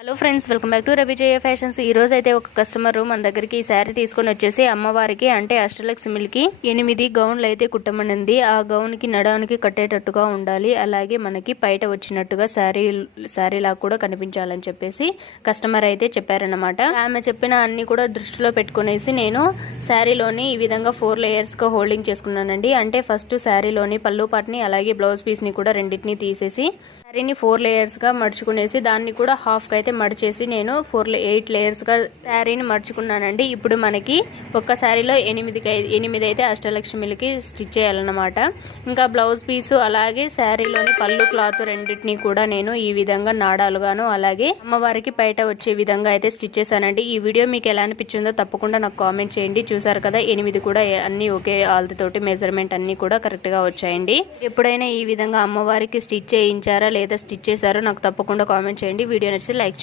Hello friends, welcome back to Ravijaya fashions. ఈ రోజు అయితే ఒక కస్టమర్ మన దగ్గరికి ఈ శారీ తీసుకొని వచ్చేసి అమ్మవారికి అంటే అష్టలక్ష్మికి 8 గౌన్లు అయితే కుట్టమనింది. ఆ గౌన్ కి నడానికి కట్టేటట్టుగా ఉండాలి, అలాగే మనకి బయట వచ్చినట్టుగా శారీ లాగా కూడా కనిపించాలని చెప్పేసి కస్టమర్ అయితే చెప్పారనమాట. ఆమె చెప్పిన అన్ని కూడా దృష్టిలో పెట్టుకునేసి నేను శారీలోని ఈ విధంగా 4 లేయర్స్ గా హోల్డింగ్ చేసుకున్నానండి. అంటే ఫస్ట్ శారీలోని పళ్ళు పాటని అలాగే బ్లౌజ్ పీస్ ని కూడా రెండింటిని తీసేసి శారీని 4 లేయర్స్ గా మడుచుకునేసి దాన్ని కూడా హాఫ్ కి అయితే మడిచేసి నేను 8 లేయర్స్ గా శారీని మడుచుకున్నానండి. ఇప్పుడు మనకి ఒక్క శారీలో 8 అయితే అష్టలక్ష్మిలకి స్టిచ్ చేయాలన్నమాట. ఇంకా బ్లౌజ్ పీసు అలాగే శారీలోని పళ్ళు క్లాత్ రెండింటిని కూడా నేను ఈ విధంగా నాడాలుగాను అలాగే అమ్మవారికి బయట వచ్చే విధంగా అయితే స్టిచ్ చేశానండి. ఈ వీడియో మీకు ఎలా అనిపించిందో తప్పకుండా నాకు కామెంట్ చేయండి. చూసారు కదా, 8 కూడా అన్ని ఒకే ఆల్తోటి మెజర్మెంట్ అన్ని కూడా కరెక్ట్ గా వచ్చాయండి. ఎప్పుడైనా ఈ విధంగా అమ్మవారికి స్టిచ్ చేయించారా లేదా స్టిచ్ చేశారో నాకు తప్పకుండా కామెంట్ చేయండి. వీడియో నచ్చితే లైక్ చేయండి.